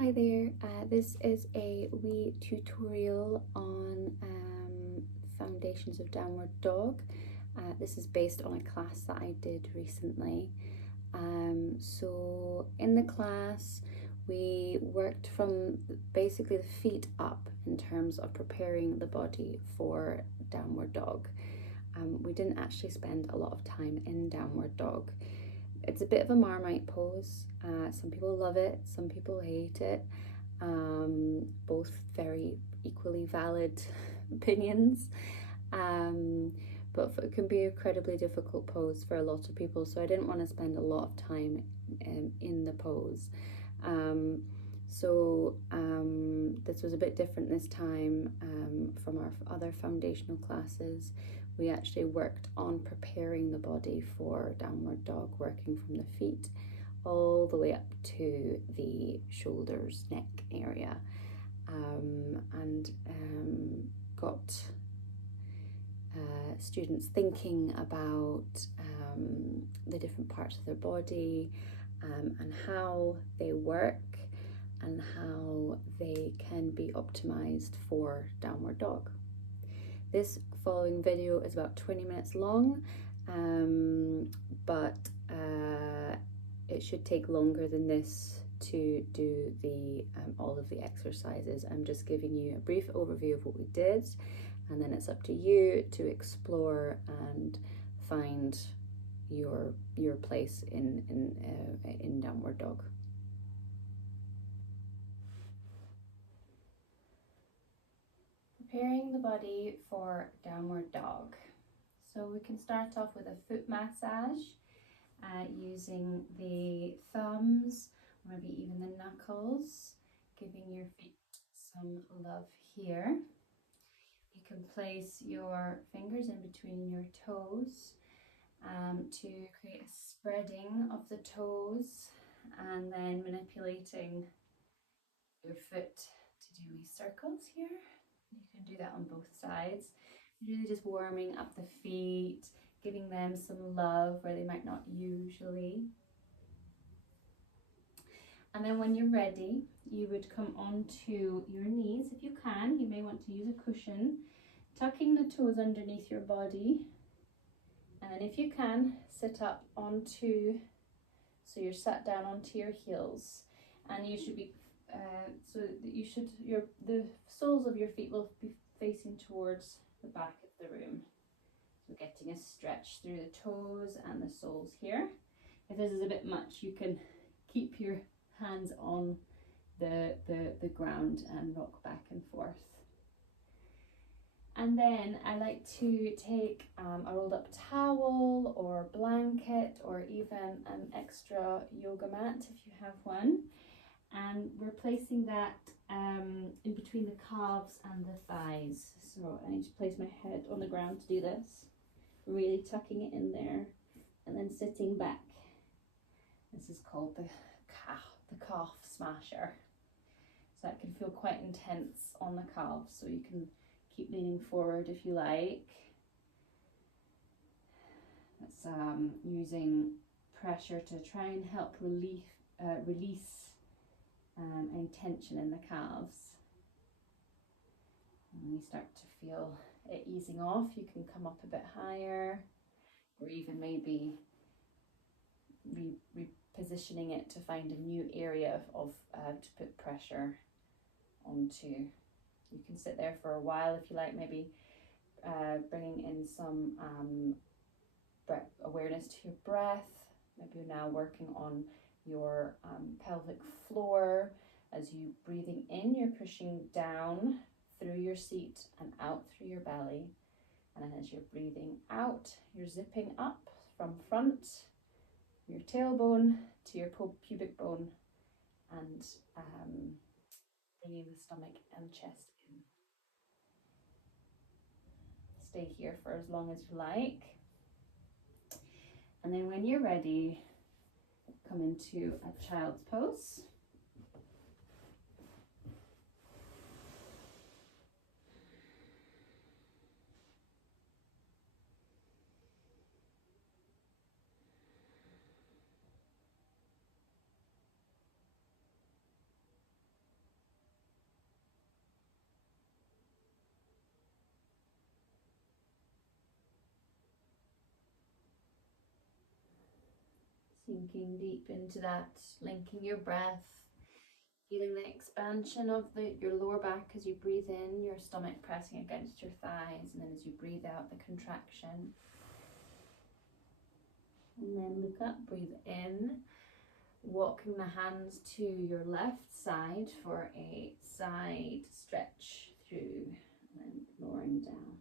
Hi there, this is a wee tutorial on foundations of downward dog. This is based on a class that I did recently. So in the class we worked from basically the feet up in terms of preparing the body for downward dog. We didn't actually spend a lot of time in downward dog. It's a bit of a Marmite pose. Some people love it, some people hate it. Both very equally valid opinions. But it can be a incredibly difficult pose for a lot of people, so I didn't want to spend a lot of time in the pose. This was a bit different this time from our other foundational classes. We actually worked on preparing the body for downward dog, working from the feet all the way up to the shoulders, neck area, and got students thinking about the different parts of their body and how they work and how they can be optimized for downward dog. This following video is about 20 minutes long, but it should take longer than this to do the all of the exercises. I'm just giving you a brief overview of what we did, and then it's up to you to explore and find your place in downward dog. Preparing the body for downward dog. So we can start off with a foot massage using the thumbs, or maybe even the knuckles, giving your feet some love here. You can place your fingers in between your toes to create a spreading of the toes, and then manipulating your foot to do wee circles here. You can do that on both sides. Really just warming up the feet, giving them some love where they might not usually. And then when you're ready, you would come onto your knees if you can. You may want to use a cushion, tucking the toes underneath your body. And then if you can, sit up onto, so you're sat down onto your heels, and you should be the soles of your feet will be facing towards the back of the room. So getting a stretch through the toes and the soles here. If this is a bit much, you can keep your hands on the ground and rock back and forth. And then I like to take a rolled up towel or blanket, or even an extra yoga mat if you have one. And we're placing that in between the calves and the thighs. So I need to place my head on the ground to do this, really tucking it in there and then sitting back. This is called the calf smasher. So that can feel quite intense on the calves, so you can keep leaning forward if you like. That's using pressure to try and help release any tension in the calves. And when you start to feel it easing off, you can come up a bit higher, or even maybe repositioning it to find a new area of to put pressure onto. You can sit there for a while if you like, maybe bringing in some awareness to your breath. Maybe you're now working on your pelvic floor. As you breathing in, you're pushing down through your seat and out through your belly, and then as you're breathing out, you're zipping up from front, your tailbone to your pubic bone, and bringing the stomach and chest in. Stay here for as long as you like, and then when you're ready, come into a child's pose. Sinking deep into that, linking your breath, feeling the expansion of your lower back as you breathe in, your stomach pressing against your thighs, and then as you breathe out, the contraction. And then look up, breathe in, walking the hands to your left side for a side stretch through, and then lowering down.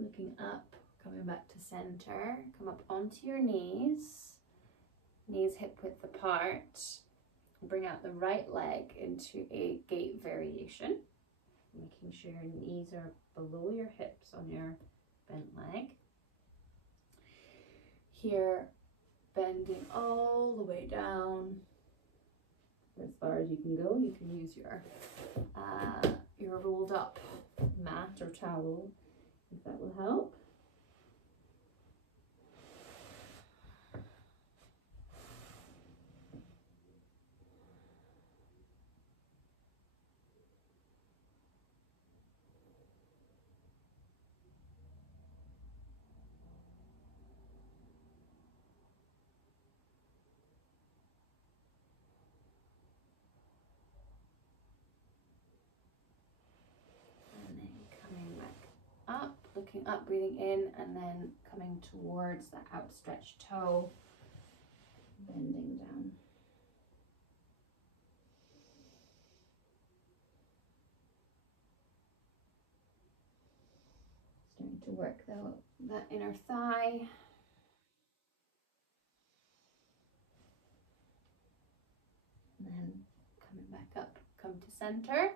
Looking up, coming back to center, come up onto your knees, knees hip width apart. Bring out the right leg into a gate variation, making sure your knees are below your hips on your bent leg. Here, bending all the way down as far as you can go. You can use your rolled up mat or towel if that will help. Looking up, breathing in, and then coming towards the outstretched toe, bending down. Starting to work that inner thigh. And then coming back up, come to center.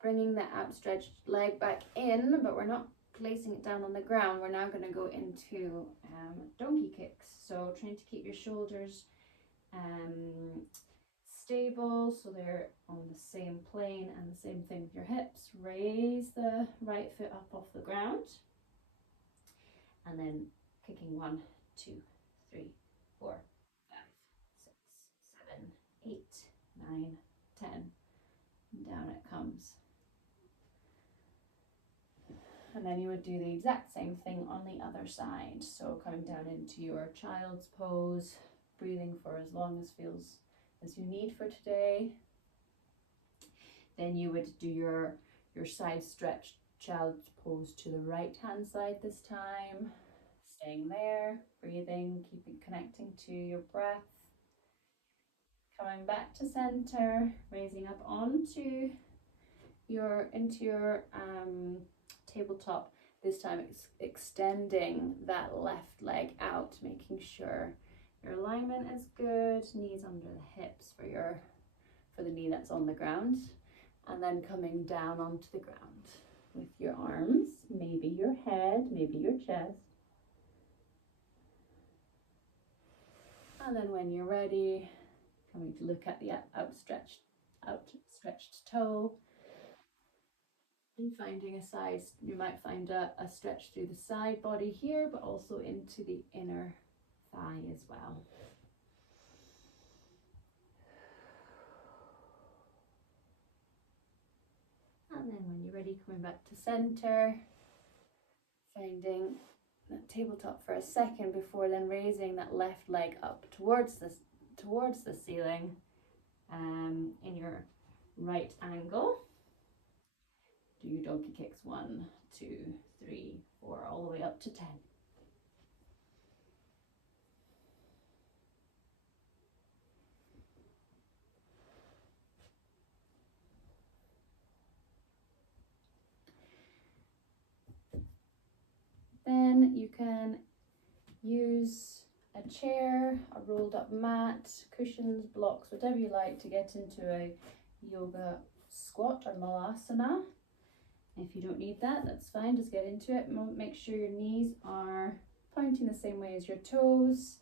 Bringing the outstretched leg back in, but we're not placing it down on the ground. We're now going to go into donkey kicks. So trying to keep your shoulders stable so they're on the same plane, and the same thing with your hips. Raise the right foot up off the ground, and then kicking 1, 2, 3, 4, 5, 6, 7, 8, 9, 10. And down it comes. And then you would do the exact same thing on the other side. So coming down into your child's pose, breathing for as long as you need for today. Then you would do your side stretch child's pose to the right hand side this time. Staying there, breathing, connecting to your breath. Coming back to center, raising up onto into your tabletop. This time it's extending that left leg out, making sure your alignment is good, knees under the hips for the knee that's on the ground, and then coming down onto the ground with your arms, maybe your head, maybe your chest. And then when you're ready, coming to look at the outstretched toe, and finding a size. You might find a stretch through the side body here, but also into the inner thigh as well. And then when you're ready, coming back to center, finding that tabletop for a second before then raising that left leg up towards the ceiling in your right angle. Do your donkey kicks 1, 2, 3, 4, all the way up to 10. Then you can use a chair, a rolled up mat, cushions, blocks, whatever you like to get into a yoga squat or malasana. If you don't need that, that's fine, just get into it. Make sure your knees are pointing the same way as your toes.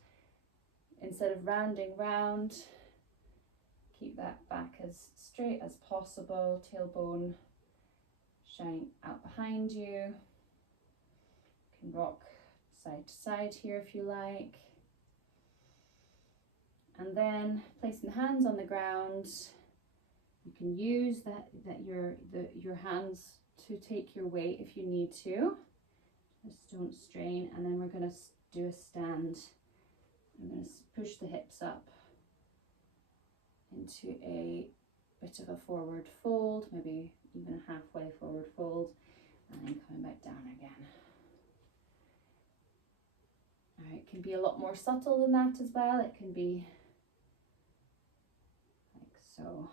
Instead of rounding round, keep that back as straight as possible, tailbone showing out behind you. You can rock side to side here if you like. And then placing the hands on the ground, you can use your hands to take your weight if you need to. Just don't strain. And then we're going to do a stand. I'm going to push the hips up into a bit of a forward fold, maybe even a halfway forward fold, and then coming back down again. Now, it can be a lot more subtle than that as well. It can be like so.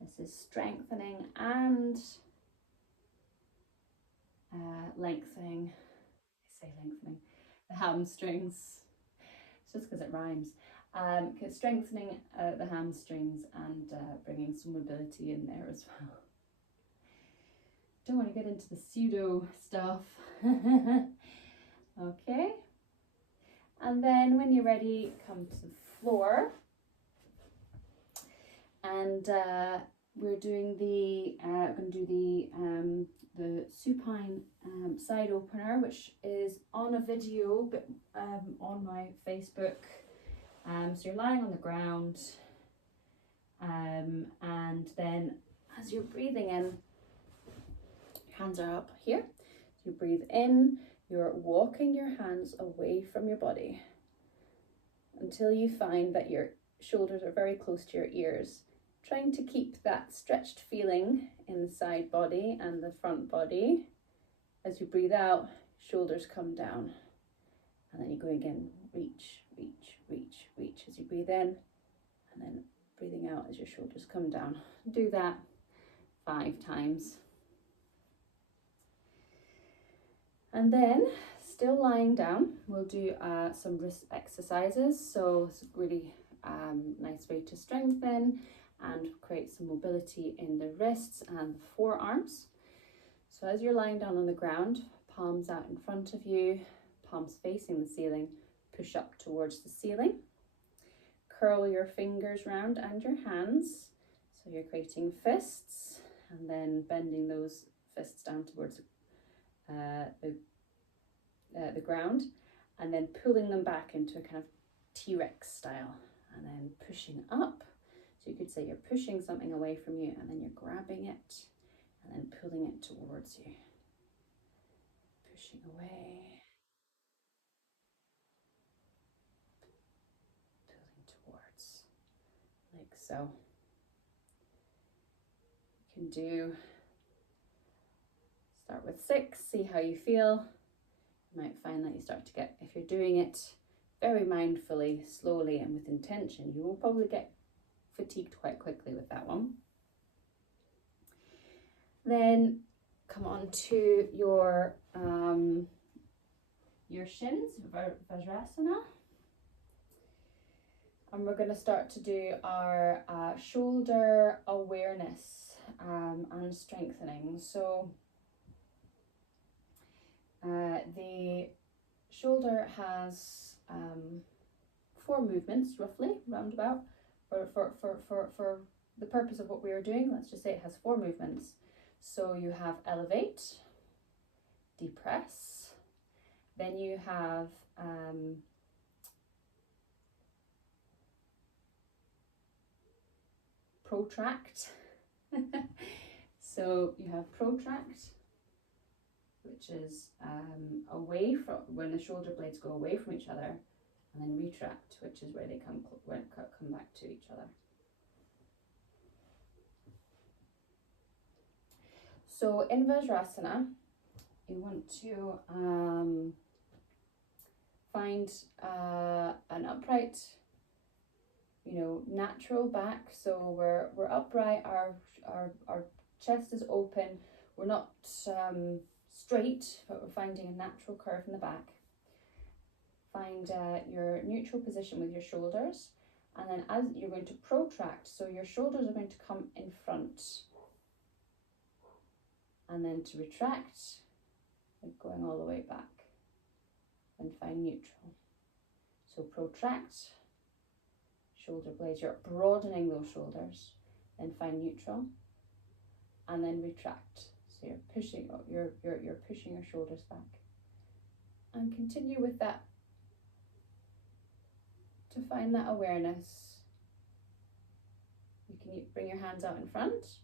This is strengthening and lengthening. I say lengthening the hamstrings. It's just because it rhymes. Strengthening the hamstrings and bringing some mobility in there as well. Don't want to get into the pseudo stuff. Okay. And then when you're ready, come to the floor. And we're doing going to do the supine side opener, which is on a video, but on my Facebook. So you're lying on the ground, and then as you're breathing in, your hands are up here. So you breathe in, you're walking your hands away from your body until you find that your shoulders are very close to your ears, trying to keep that stretched feeling in the side body and the front body. As you breathe out, shoulders come down, and then you go again, reach, reach, reach, reach as you breathe in, and then breathing out as your shoulders come down. Do that 5 times. And then, still lying down, we'll do some wrist exercises. So it's a really nice way to strengthen and create some mobility in the wrists and the forearms. So as you're lying down on the ground, palms out in front of you, palms facing the ceiling, push up towards the ceiling. Curl your fingers round and your hands. So you're creating fists and then bending those fists down towards the ground, and then pulling them back into a kind of T-Rex style, and then pushing up. So you could say you're pushing something away from you, and then you're grabbing it and then pulling it towards you. Pushing away, pulling towards, like so. You can start with 6, see how you feel. You might find that you start to get, if you're doing it very mindfully, slowly and with intention, you will probably get fatigued quite quickly with that one. Then come on to your shins, Vajrasana. And we're going to start to do our shoulder awareness and strengthening. So the shoulder has 4 movements roughly, roundabout, for the purpose of what we are doing. Let's just say it has 4 movements. So you have elevate, depress, then you have protract. So you have protract, which is away from, when the shoulder blades go away from each other, and then retract, which is where they come back to each other. So in Vajrasana, you want to find an upright, natural back. So we're upright, our chest is open, we're not straight, but we're finding a natural curve in the back. Find your neutral position with your shoulders, and then as you're going to protract, so your shoulders are going to come in front, and then to retract, like going all the way back, and find neutral. So protract, shoulder blades, you're broadening those shoulders, then find neutral, and then retract. So you're pushing your shoulders back. And continue with that to find that awareness. You can bring your hands out in front,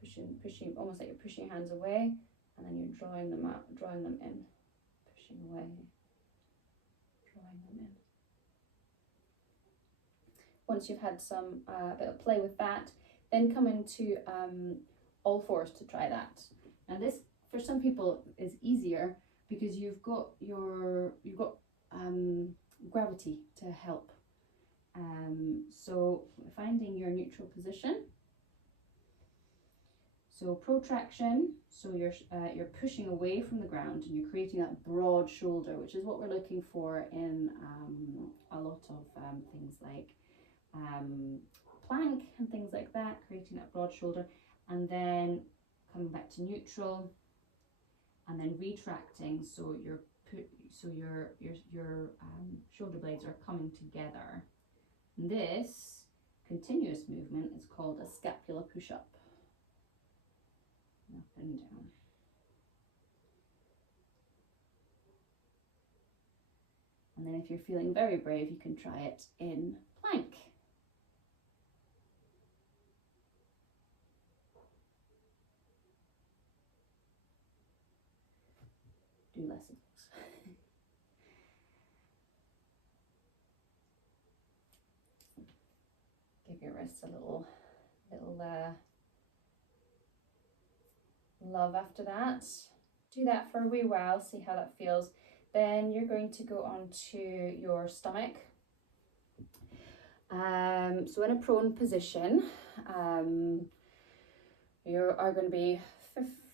pushing, almost like you're pushing your hands away, and then you're drawing them out, drawing them in, pushing away, drawing them in. Once you've had some bit of play with that, then come into all fours to try that. Now this, for some people, is easier because you've got gravity to help. So finding your neutral position. So protraction, so you're pushing away from the ground and you're creating that broad shoulder, which is what we're looking for in a lot of things like plank and things like that, creating that broad shoulder, and then coming back to neutral, and then retracting, so your shoulder blades are coming together. This continuous movement is called a scapular push-up. Up and down. And then if you're feeling very brave, you can try it in plank. Do less of those. Give your wrists a little love after that. Do that for a wee while, see how that feels. Then you're going to go on to your stomach. So in a prone position, you are going to be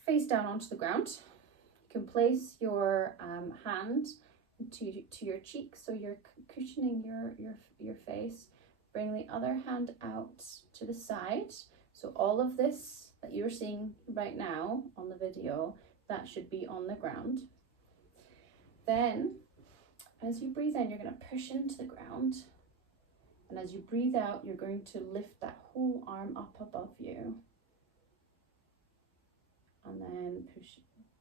face down onto the ground. You can place your hand to your cheek, so you're cushioning your face. Bring the other hand out to the side. So all of this that you're seeing right now on the video, that should be on the ground. Then, as you breathe in, you're going to push into the ground. And as you breathe out, you're going to lift that whole arm up above you. And then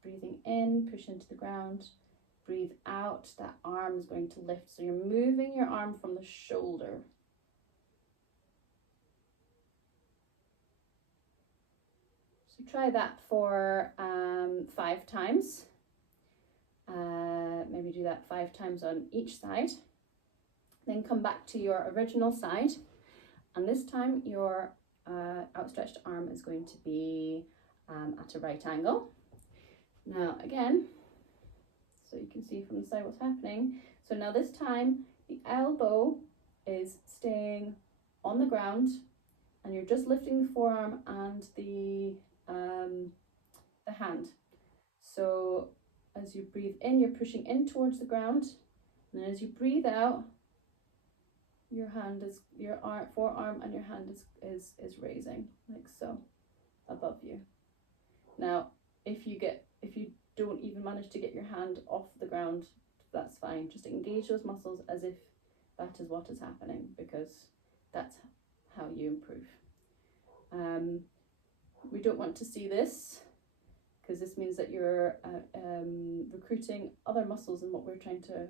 breathing in, push into the ground. Breathe out, that arm is going to lift. So you're moving your arm from the shoulder. So try that for 5 times. Maybe do that 5 times on each side. Then come back to your original side. And this time your outstretched arm is going to be at a right angle. Now again, so you can see from the side what's happening. So now this time the elbow is staying on the ground and you're just lifting the forearm and the hand. So as you breathe in, you're pushing in towards the ground, and then as you breathe out, your forearm and your hand is raising like so above you. Now if you don't even manage to get your hand off the ground, that's fine. Just engage those muscles as if that is what is happening, because that's how you improve. We don't want to see this, because this means that you're recruiting other muscles than what we're trying to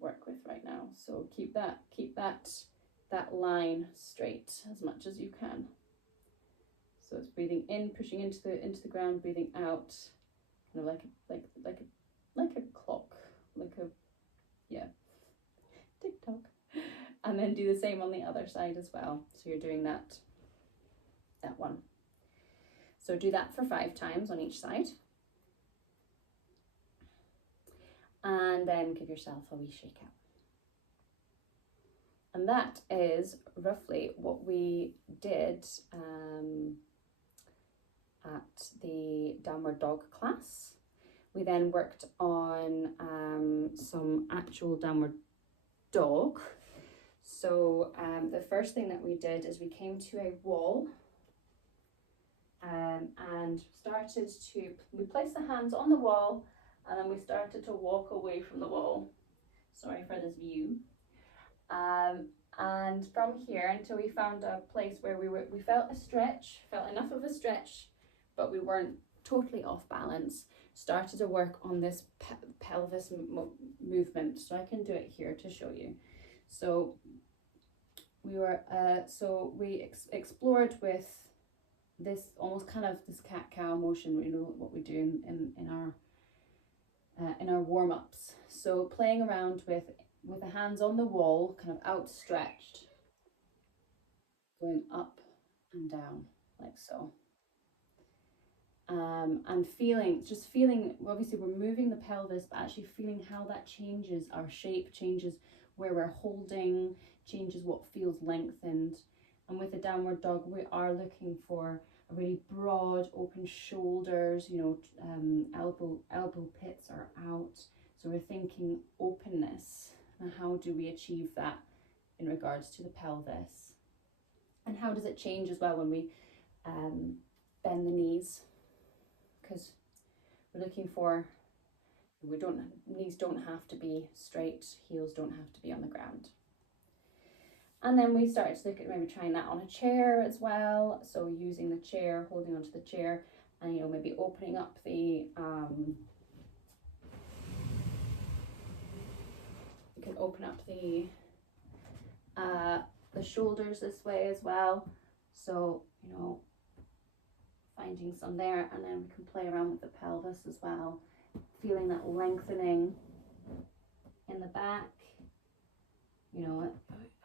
work with right now. So keep that line straight as much as you can. So it's breathing in, pushing into the ground, breathing out, kind of like a clock, tick tock, and then do the same on the other side as well. So you're doing that one. So do that for 5 times on each side. And then give yourself a wee shake out. And that is roughly what we did at the downward dog class. We then worked on some actual downward dog. So the first thing that we did is we came to a wall and we placed the hands on the wall, and then we started to walk away from the wall. Sorry for this view. And from here until we found a place where we felt a stretch, felt enough of a stretch, but we weren't totally off balance, started to work on this pelvis movement. So I can do it here to show you. So we were explored with this almost kind of this cat-cow motion, you know, what we do in our warm-ups. So playing around with the hands on the wall, kind of outstretched, going up and down like so. And feeling, obviously we're moving the pelvis, but actually feeling how that changes our shape, changes where we're holding, changes what feels lengthened. And with the downward dog, we are looking for a really broad, open shoulders, you know, elbow pits are out. So we're thinking openness. And how do we achieve that in regards to the pelvis? And how does it change as well when we bend the knees? Because we're looking for, knees don't have to be straight, heels don't have to be on the ground. And then we started to look at maybe trying that on a chair as well. So using the chair, holding onto the chair, and you know, maybe opening up the you can open up the shoulders this way as well. So, you know, finding some there, and then we can play around with the pelvis as well, feeling that lengthening in the back, you know,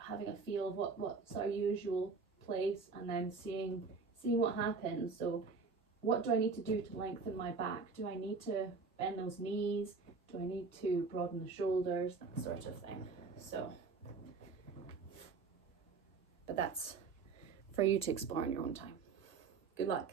having a feel of what's our usual place, and then seeing what happens. So what do I need to do to lengthen my back? Do I need to bend those knees? Do I need to broaden the shoulders? That sort of thing. So, but that's for you to explore in your own time. Good luck.